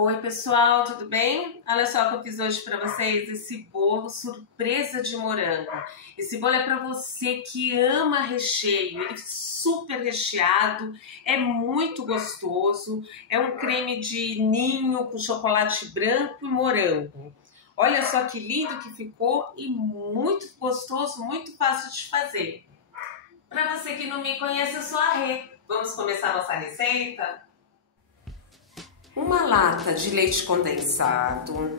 Oi pessoal, tudo bem? Olha só o que eu fiz hoje para vocês, esse bolo surpresa de morango. Esse bolo é para você que ama recheio, ele é super recheado, é muito gostoso, é um creme de ninho com chocolate branco e morango. Olha só que lindo que ficou e muito gostoso, muito fácil de fazer. Para você que não me conhece, eu sou a Rê. Vamos começar a nossa receita? Uma lata de leite condensado,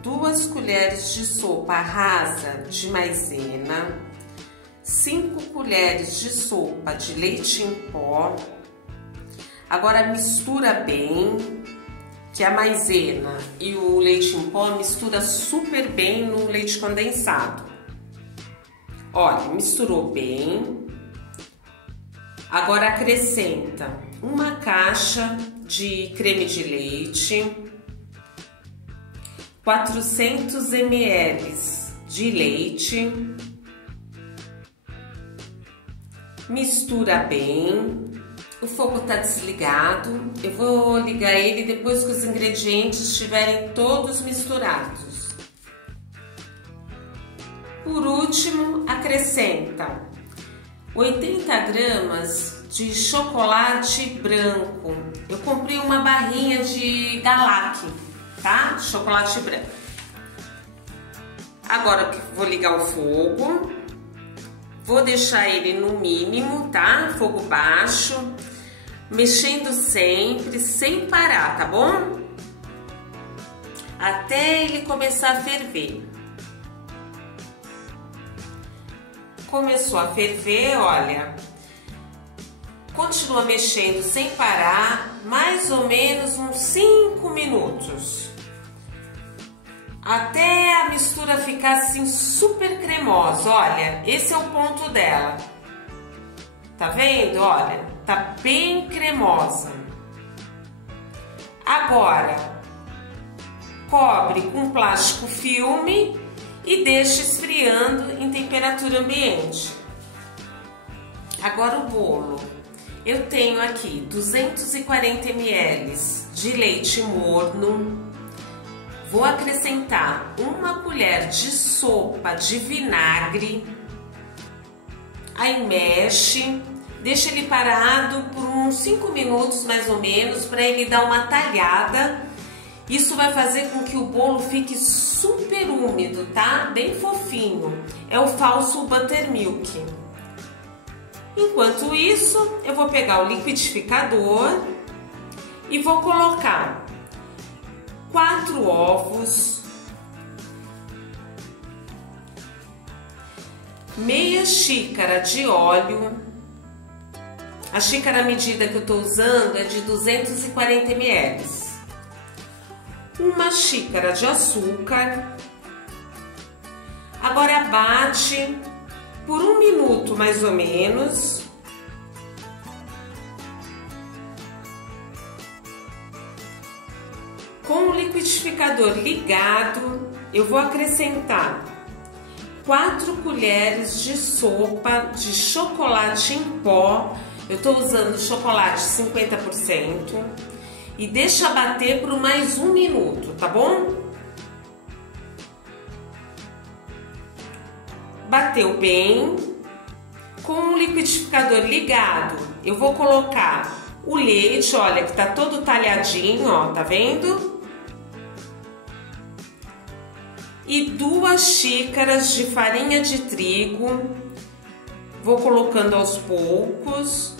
2 colheres de sopa rasa de maisena, 5 colheres de sopa de leite em pó. Agora mistura bem, que a maisena e o leite em pó mistura super bem no leite condensado. Olha, misturou bem. Agora acrescenta uma caixa de creme de leite, 400 ml de leite, mistura bem. O fogo está desligado, eu vou ligar ele depois que os ingredientes estiverem todos misturados. Por último, acrescenta 80 gramas de chocolate branco. Eu comprei uma barrinha de Galac, tá? Chocolate branco. Agora que vou ligar o fogo, vou deixar ele no mínimo, tá? Fogo baixo, mexendo sempre, sem parar, tá bom? Até ele começar a ferver. Começou a ferver, olha. Continua mexendo sem parar, mais ou menos uns 5 minutos. Até a mistura ficar assim super cremosa, olha, esse é o ponto dela. Tá vendo? Olha, tá bem cremosa. Agora, cobre com plástico filme e deixa esfriando em temperatura ambiente. Agora o bolo. Eu tenho aqui 240 ml de leite morno, vou acrescentar 1 colher de sopa de vinagre, aí mexe, deixa ele parado por uns 5 minutos mais ou menos para ele dar uma talhada. Isso vai fazer com que o bolo fique super úmido, tá? Bem fofinho, é o falso buttermilk. Enquanto isso, eu vou pegar o liquidificador e vou colocar 4 ovos, meia xícara de óleo, a xícara medida que eu estou usando é de 240 ml, 1 xícara de açúcar. Agora bate por 1 minuto mais ou menos. Com o liquidificador ligado, eu vou acrescentar 4 colheres de sopa de chocolate em pó. Eu estou usando chocolate 50% e deixa bater por mais 1 minuto, tá bom? Bateu bem. Com o liquidificador ligado, eu vou colocar o leite, olha, que tá todo talhadinho, ó, tá vendo? E 2 xícaras de farinha de trigo. Vou colocando aos poucos.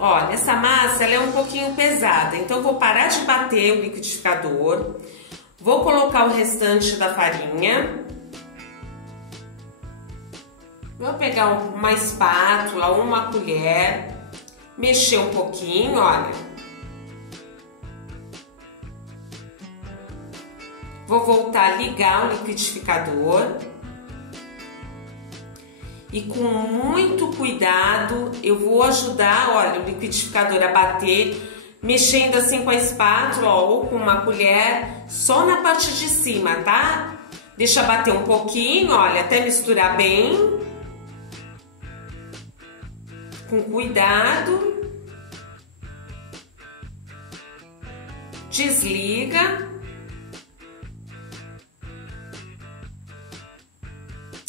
Olha, essa massa ela é um pouquinho pesada, então eu vou parar de bater o liquidificador. Vou colocar o restante da farinha. Vou pegar uma espátula, 1 colher, mexer um pouquinho, olha. Vou voltar a ligar o liquidificador. E com muito cuidado, eu vou ajudar, olha, o liquidificador a bater, mexendo assim com a espátula ou com uma colher, só na parte de cima, tá? Deixa bater um pouquinho, olha, até misturar bem. com cuidado, desliga.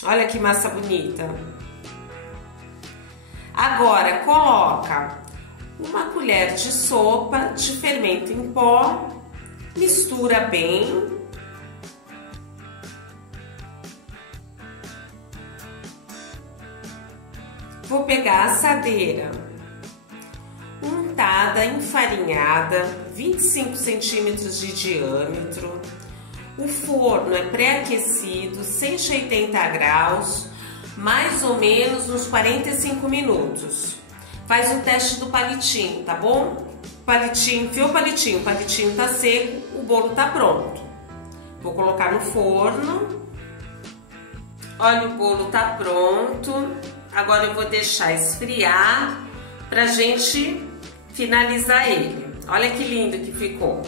Olha que massa bonita. Agora coloca uma colher de sopa de fermento em pó, mistura bem. Vou pegar a assadeira untada, enfarinhada, 25 centímetros de diâmetro. O forno é pré-aquecido, 180 graus, mais ou menos uns 45 minutos. Faz o teste do palitinho, tá bom? Palitinho, enfia o palitinho tá seco, o bolo tá pronto. Vou colocar no forno. Olha, o bolo tá pronto. Agora eu vou deixar esfriar pra gente finalizar ele. Olha que lindo que ficou.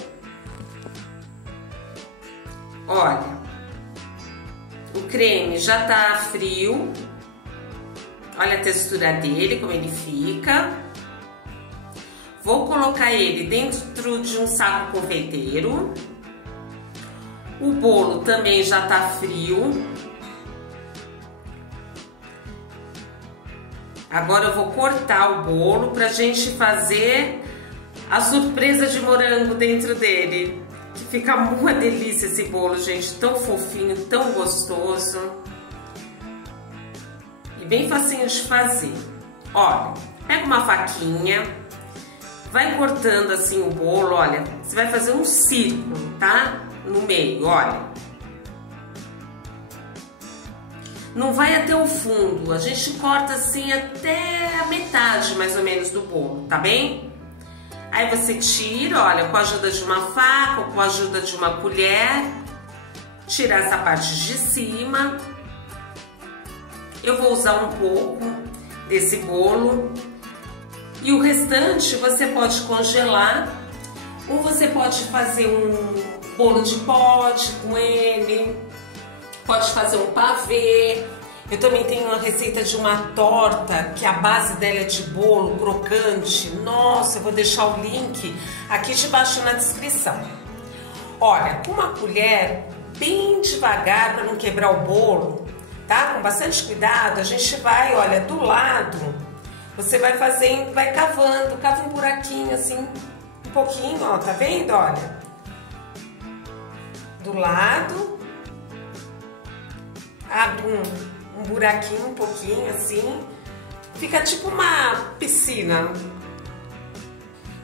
Olha, o creme já tá frio. Olha a textura dele, como ele fica. Vou colocar ele dentro de um saco confeiteiro. O bolo também já tá frio. Agora eu vou cortar o bolo pra gente fazer a surpresa de morango dentro dele. Que fica uma delícia esse bolo, gente. Tão fofinho, tão gostoso. E bem facinho de fazer. Olha, pega uma faquinha, vai cortando assim o bolo, olha. Você vai fazer um círculo, tá? No meio, olha. Não vai até o fundo, a gente corta assim até a metade mais ou menos do bolo, tá bem? Aí você tira, olha, com a ajuda de uma faca ou com a ajuda de uma colher, tira essa parte de cima. Eu vou usar um pouco desse bolo e o restante você pode congelar ou você pode fazer um bolo de pote com ele. Pode fazer um pavê. Eu também tenho uma receita de uma torta que a base dela é de bolo crocante. Nossa, eu vou deixar o link aqui debaixo na descrição. Olha, com uma colher, bem devagar para não quebrar o bolo, tá? Com bastante cuidado, a gente vai, olha, do lado, você vai fazendo, vai cavando, cava um buraquinho assim, um pouquinho, ó, tá vendo? Olha, do lado. Abre um buraquinho um pouquinho assim, fica tipo uma piscina.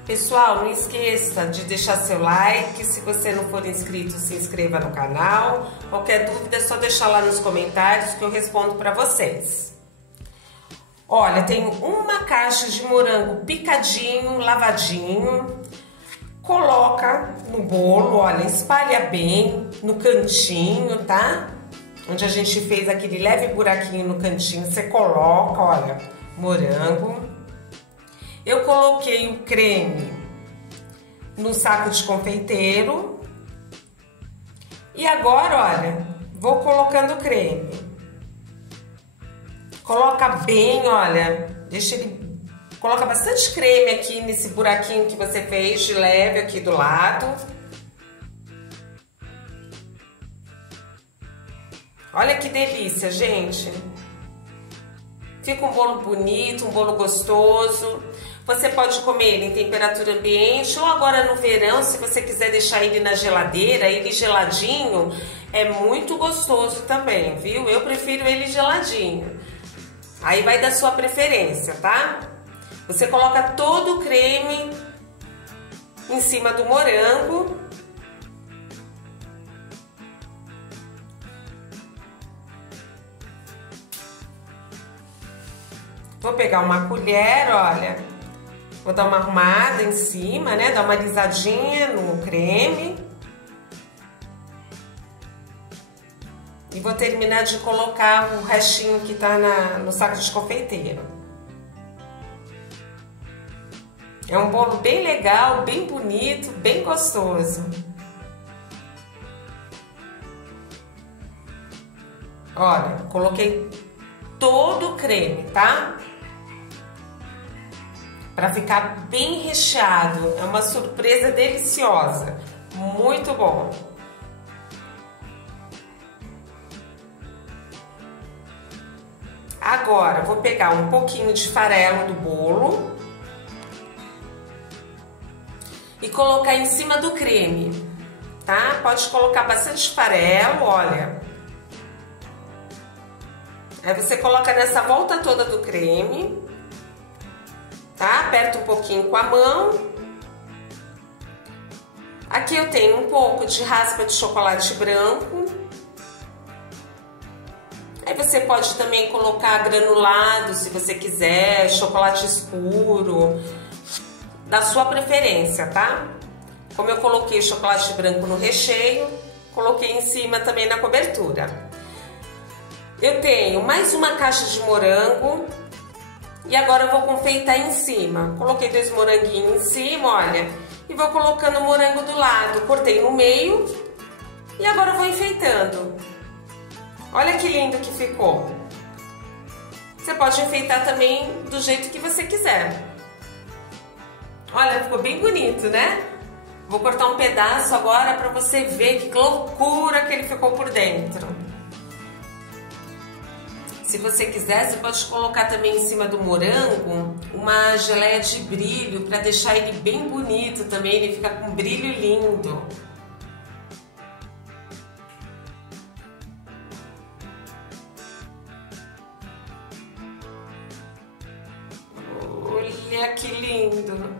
Pessoal, não esqueça de deixar seu like, se você não for inscrito, se inscreva no canal. Qualquer dúvida é só deixar lá nos comentários que eu respondo para vocês. Olha, tem uma caixa de morango picadinho, lavadinho. Coloca no bolo, olha, espalha bem no cantinho, tá? Onde a gente fez aquele leve buraquinho no cantinho, você coloca, olha, morango. Eu coloquei o creme no saco de confeiteiro. E agora, olha, vou colocando o creme. Coloca bem, olha, deixa ele... Coloca bastante creme aqui nesse buraquinho que você fez de leve aqui do lado. Olha que delícia, gente. Fica um bolo bonito, um bolo gostoso. Você pode comer ele em temperatura ambiente ou agora no verão, se você quiser deixar ele na geladeira, ele geladinho, é muito gostoso também, viu? Eu prefiro ele geladinho. Aí vai da sua preferência, tá? Você coloca todo o creme em cima do morango. Vou pegar uma colher, olha, vou dar uma arrumada em cima, né? Dar uma alisadinha no creme. E vou terminar de colocar o restinho que tá no saco de confeiteiro. É um bolo bem legal, bem bonito, bem gostoso. Olha, coloquei todo o creme, tá? para ficar bem recheado. É uma surpresa deliciosa, muito bom. Agora, vou pegar um pouquinho de farelo do bolo e colocar em cima do creme, tá? Pode colocar bastante farelo, olha. Aí você coloca nessa volta toda do creme, tá? Aperta um pouquinho com a mão. Aqui eu tenho um pouco de raspa de chocolate branco. Aí você pode também colocar granulado, se você quiser, chocolate escuro, da sua preferência, tá? Como eu coloquei chocolate branco no recheio, coloquei em cima também na cobertura. Eu tenho mais uma caixa de morango e agora eu vou confeitar em cima. Coloquei 2 moranguinhos em cima, olha, e vou colocando o morango do lado. Cortei no meio e agora eu vou enfeitando. Olha que lindo que ficou. Você pode enfeitar também do jeito que você quiser. Olha, ficou bem bonito, né? Vou cortar um pedaço agora para você ver que loucura que ele ficou por dentro. Se você quiser, você pode colocar também em cima do morango uma geleia de brilho para deixar ele bem bonito também, ele fica com um brilho lindo. Olha que lindo!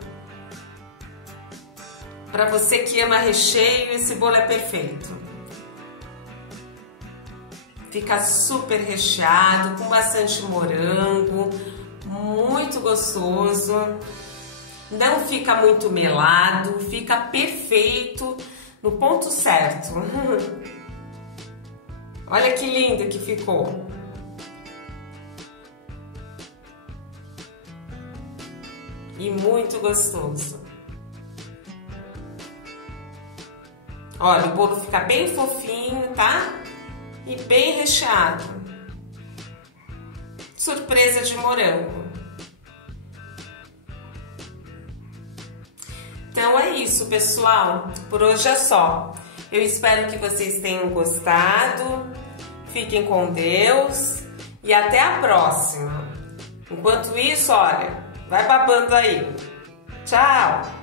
Para você que ama recheio, esse bolo é perfeito. Fica super recheado, com bastante morango, muito gostoso. Não fica muito melado, fica perfeito, no ponto certo. Olha que lindo que ficou. E muito gostoso. Olha, o bolo fica bem fofinho, tá? E bem recheado. Surpresa de morango. Então é isso, pessoal. Por hoje é só. Eu espero que vocês tenham gostado. Fiquem com Deus e até a próxima. Enquanto isso, olha, vai babando aí. Tchau!